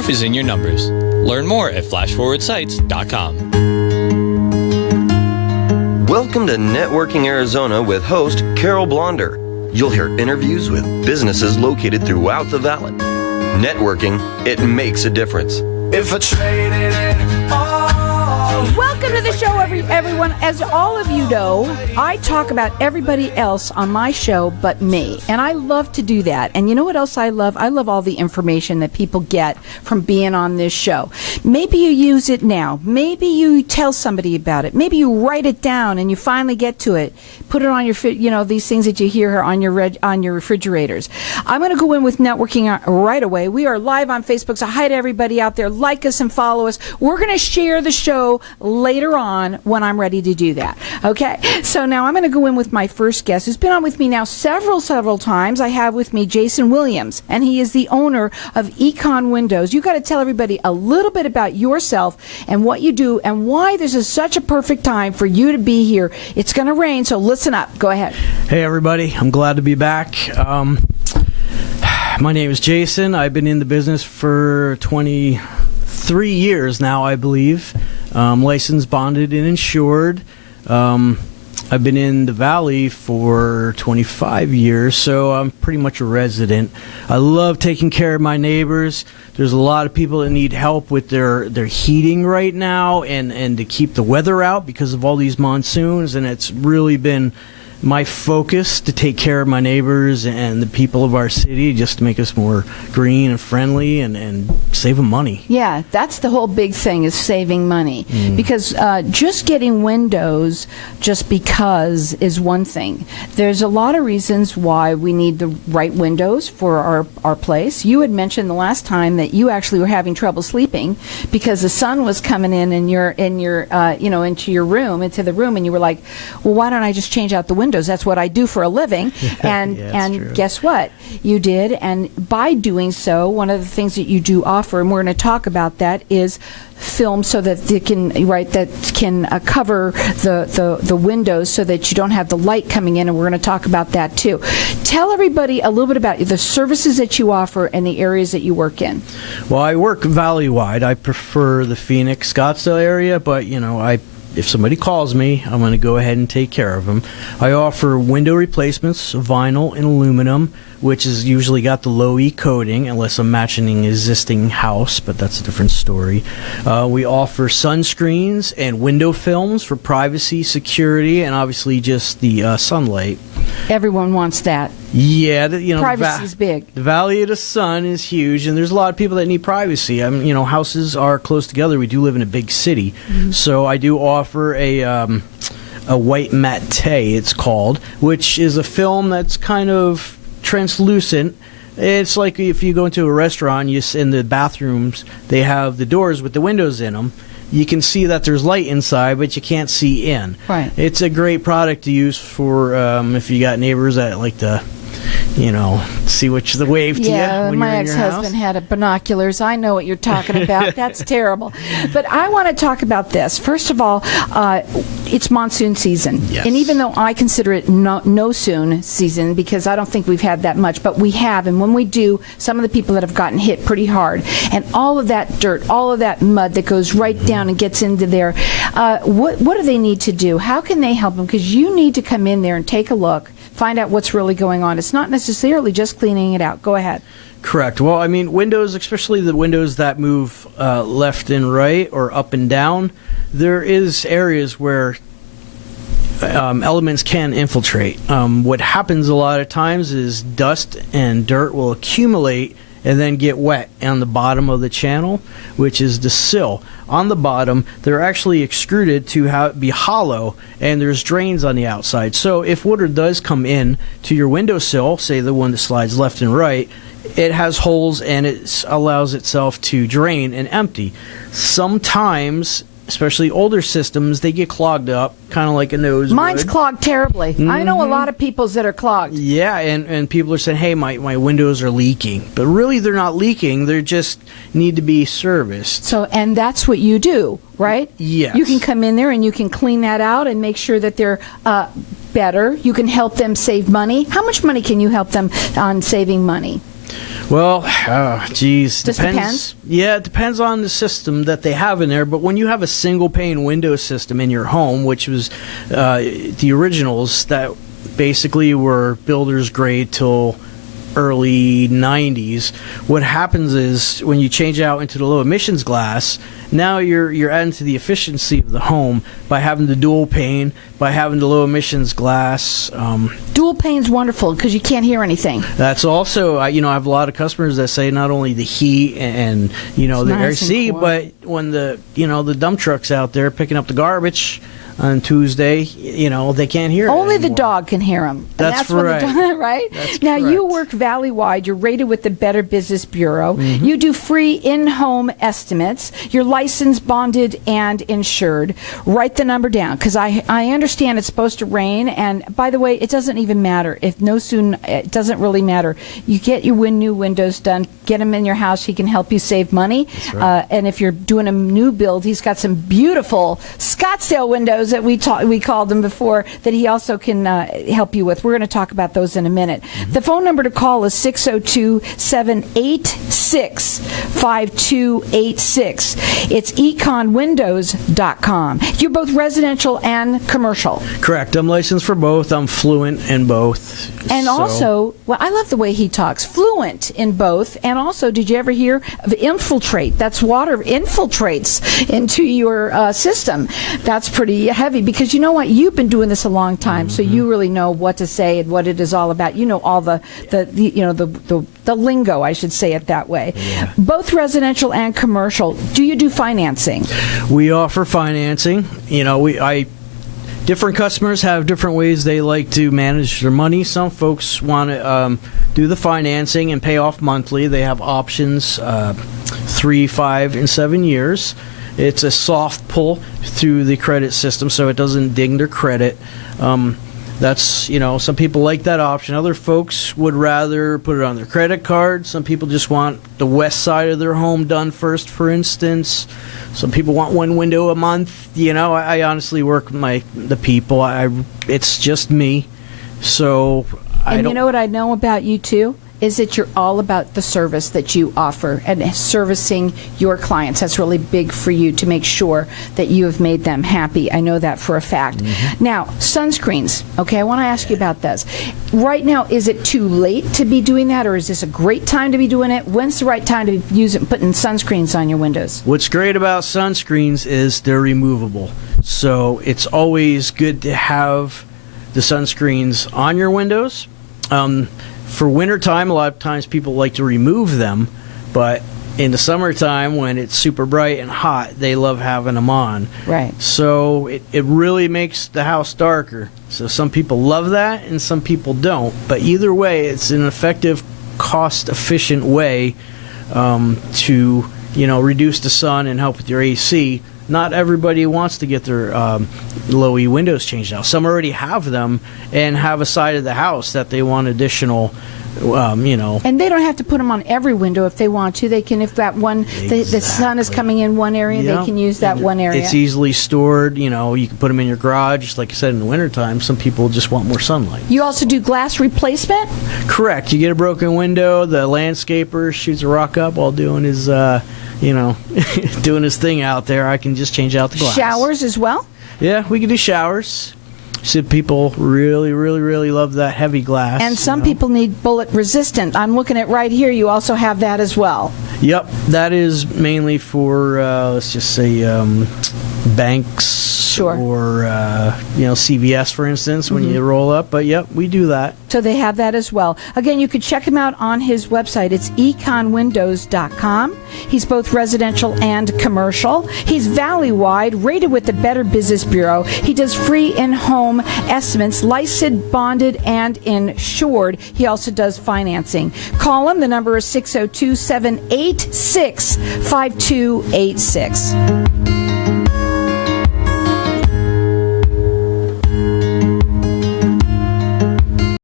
proof is in your numbers. Learn more at flashforwardsites.com. Welcome to Networking Arizona with host Carol Blonder. You'll hear interviews with businesses located throughout the valley. Networking, it makes a difference. If I traded it all. Welcome to the show, everyone. As all of you know, I talk about everybody else on my show but me, and I love to do that. And you know what else I love? I love all the information that people get from being on this show. Maybe you use it now. Maybe you tell somebody about it. Maybe you write it down and you finally get to it. Put it on your, these things that you hear on your refrigerators. I'm going to go in with networking right away. We are live on Facebook, so hi to everybody out there. Like us and follow us. We're going to share the show later on when I'm ready to do that. Okay, so now I'm going to go in with my first guest, who's been on with me now several times. I have with me Jason Williams, and he is the owner of Econ Windows. You got to tell everybody a little bit about yourself and what you do and why this is such a perfect time for you to be here. It's going to rain, so listen up. Go ahead. Hey, everybody. I'm glad to be back. My name is Jason. I've been in the business for 23 years now, I believe. Licensed, bonded, and insured. I've been in the Valley for 25 years, so I'm pretty much a resident. I love taking care of my neighbors. There's a lot of people that need help with their heating right now and to keep the weather out because of all these monsoons, and it's really been my focus to take care of my neighbors and the people of our city just to make us more green and friendly and save them money. Yeah, that's the whole big thing is saving money. Because just getting windows just because is one thing. There's a lot of reasons why we need the right windows for our place. You had mentioned the last time that you actually were having trouble sleeping because the sun was coming in into your room, into the room, and you were like, well, why don't I just change out the windows? That's what I do for a living. And true. Guess what? You did. And by doing so, one of the things that you do offer, and we're going to talk about that, is film so that it can cover the windows so that you don't have the light coming in, and we're going to talk about that too. Tell everybody a little bit about the services that you offer and the areas that you work in. Well, I work valley-wide. I prefer the Phoenix, Scottsdale area, but if somebody calls me, I'm going to go ahead and take care of them. I offer window replacements, vinyl and aluminum, which is usually got the low E coating, unless I'm matching an existing house, but that's a different story. We offer sunscreens and window films for privacy, security, and obviously just the sunlight. Everyone wants that. Yeah, privacy's big. The Valley of the Sun is huge, and there's a lot of people that need privacy. Houses are close together. We do live in a big city, so I do offer a white matte, it's called, which is a film that's kind of translucent. It's like if you go into a restaurant, in the bathrooms, they have the doors with the windows in them. You can see that there's light inside, but you can't see in. Right. It's a great product to use for if you got neighbors that like to, see which the wave to you when my you're in your house. ex-husband had binoculars. I know what you're talking about. That's terrible. But I want to talk about this. First of all, it's monsoon season. Yes. And even though I consider it no soon season because I don't think we've had that much, but we have. And when we do, some of the people that have gotten hit pretty hard. And all of that dirt, all of that mud that goes right down and gets into there, what do they need to do? How can they help them? Because you need to come in there and take a look, find out what's really going on. It's not necessarily just cleaning it out. Go ahead. Correct. Well, windows, especially the windows that move left and right or up and down, there is areas where elements can infiltrate. What happens a lot of times is dust and dirt will accumulate and then get wet on the bottom of the channel, which is the sill. On the bottom, they're actually extruded to be hollow, and there's drains on the outside. So if water does come in to your windowsill, say the one that slides left and right, it has holes and it allows itself to drain and empty. Sometimes, especially older systems, they get clogged up, kind of like a nose. Mine's clogged terribly. I know a lot of people's that are clogged. Yeah, and people are saying, hey, my windows are leaking. But really, they're not leaking. They just need to be serviced. So, and that's what you do, right? Yes. You can come in there and you can clean that out and make sure that they're better. You can help them save money. How much money can you help them on saving money? Well, geez. Just depends? Yeah, it depends on the system that they have in there. But when you have a single-pane Windows system in your home, which was the originals that basically were builder's grade till early 90s, what happens is when you change out into the low emissions glass, now you're adding to the efficiency of the home by having the dual pane, by having the low emissions glass. Dual pane's wonderful because you can't hear anything. That's also, I have a lot of customers that say not only the heat and the nice and AC, cool. but when the dump truck's out there picking up the garbage on Tuesday, they can't hear it Only the anymore. dog can hear them. That's when right. the dog, right? That's now, you correct. work valley-wide. You're rated with the Better Business Bureau. Mm-hmm. You do free in-home estimates. You're licensed, bonded, and insured. Write the number down because I understand it's supposed to rain. And, by the way, it doesn't even matter. It doesn't really matter. You get your new windows done, get them in your house. He can help you save money. That's right. And if you're doing a new build, he's got some beautiful Scottsdale windows that we called them before that he also can help you with. We're going to talk about those in a minute. Mm-hmm. The phone number to call is 602-786-5286. It's econwindows.com. You're both residential and commercial. Correct. I'm licensed for both. I'm fluent in both. And also, well, I love the way he talks. Fluent in both. And also, did you ever hear of infiltrate? That's water infiltrates into your system. That's pretty heavy because you know what? You've been doing this a long time, so you really know what to say and what it is all about. You know all the lingo, I should say it that way. Yeah. Both residential and commercial. Do you do financing? We offer financing. Different customers have different ways they like to manage their money. Some folks want to do the financing and pay off monthly. They have options 3, 5, and 7 years. It's a soft pull through the credit system, so it doesn't ding their credit. That's, some people like that option. Other folks would rather put it on their credit card. Some people just want the west side of their home done first, for instance. Some people want one window a month. I honestly work with the people. It's just me. So And you know what I know about you, too? Is that you're all about the service that you offer and servicing your clients. That's really big for you to make sure that you have made them happy. I know that for a fact. Mm-hmm. Now, sunscreens. Okay, I want to ask you about this. Right now, is it too late to be doing that, or is this a great time to be doing it? When's the right time to be putting sunscreens on your windows? What's great about sunscreens is they're removable. So it's always good to have the sunscreens on your windows. For wintertime, a lot of times people like to remove them, but in the summertime when it's super bright and hot, they love having them on. Right. So it really makes the house darker. So some people love that and some people don't. But either way, it's an effective, cost-efficient way to reduce the sun and help with your AC. Not everybody wants to get their low E windows changed out. Some already have them and have a side of the house that they want additional, And they don't have to put them on every window if they want to. They can, if that one, the sun is coming in one area, Yep. they can use that one area. It's easily stored. You can put them in your garage. Like I said, in the wintertime, some people just want more sunlight. You also do glass replacement? Correct. You get a broken window, the landscaper shoots a rock up while doing his, doing his thing out there. I can just change out the glass. Showers as well? Yeah, we can do showers. Some people really, really, really love that heavy glass. And some people need bullet resistant. I'm looking at right here. You also have that as well. Yep, that is mainly for, let's just say, banks. Sure. Or, CVS, for instance, when you roll up. But, yep, we do that. So they have that as well. Again, you can check him out on his website. It's econwindows.com. He's both residential and commercial. He's valley-wide, rated with the Better Business Bureau. He does free in-home estimates, licensed, bonded, and insured. He also does financing. Call him. The number is 602-786-5286.